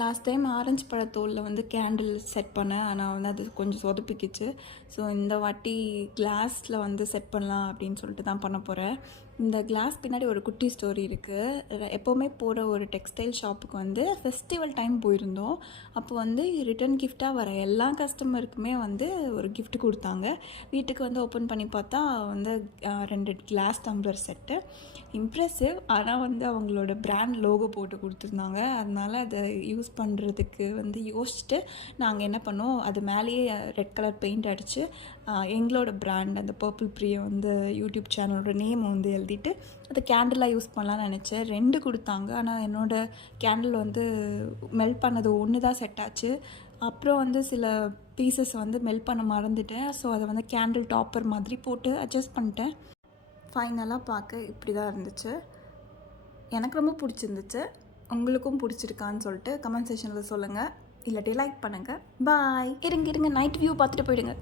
Last time orange பழத்தோலில் வந்து candle set பண்ணேன். ஆனால் வந்து அது கொஞ்சம் சொதப்பிக்கிச்சு. ஸோ இந்த வாட்டி கிளாஸில் வந்து செட் பண்ணலாம் அப்படின்னு சொல்லிட்டு தான் பண்ண போகிறேன். இந்த கிளாஸ் பின்னாடி ஒரு குட்டி ஸ்டோரி இருக்குது. எப்போவுமே போகிற ஒரு டெக்ஸ்டைல் ஷாப்புக்கு வந்து ஃபெஸ்டிவல் டைம் போயிருந்தோம். அப்போ வந்து ரிட்டன் கிஃப்டாக வர எல்லா கஸ்டமருக்குமே வந்து ஒரு கிஃப்ட் கொடுத்தாங்க. வீட்டுக்கு வந்து ஓப்பன் பண்ணி பார்த்தா வந்து 2 கிளாஸ் டம்ளர் செட்டு. இம்ப்ரெசிவ். ஆனால் வந்து அவங்களோட பிராண்ட் லோகோ போட்டு கொடுத்துருந்தாங்க. அதனால் அதை யூஸ் பண்ணுறதுக்கு வந்து யோசிச்சுட்டு நாங்கள் என்ன பண்ணோம், அது மேலேயே ரெட் கலர் பெயிண்ட் அடித்து எங்களோட பிராண்ட் அந்த பர்பிள் பிரியை வந்து யூடியூப் சேனலோட நேம் வந்து எழுதிட்டு அதை கேண்டிலாக யூஸ் பண்ணலான்னு நினச்சேன். 2 கொடுத்தாங்க. ஆனால் என்னோடய கேண்டில் வந்து மெல்ட் பண்ணது ஒன்று தான் செட் ஆச்சு. அப்புறம் வந்து சில பீசஸ் வந்து மெல்ட் பண்ண மறந்துட்டேன். ஸோ அதை வந்து கேண்டில் டாப்பர் மாதிரி போட்டு அட்ஜஸ்ட் பண்ணிட்டேன். ஃபைனலாக பார்க்க இப்படி தான் இருந்துச்சு. எனக்கு ரொம்ப பிடிச்சிருந்துச்சு. உங்களுக்கும் பிடிச்சிருக்கான்னு சொல்லிட்டு கமெண்ட் செக்ஷனில் சொல்லுங்கள். இல்லாட்டி லைக் பண்ணுங்கள். பாய். இருங்க நைட் வியூ பார்த்துட்டு போயிடுங்க.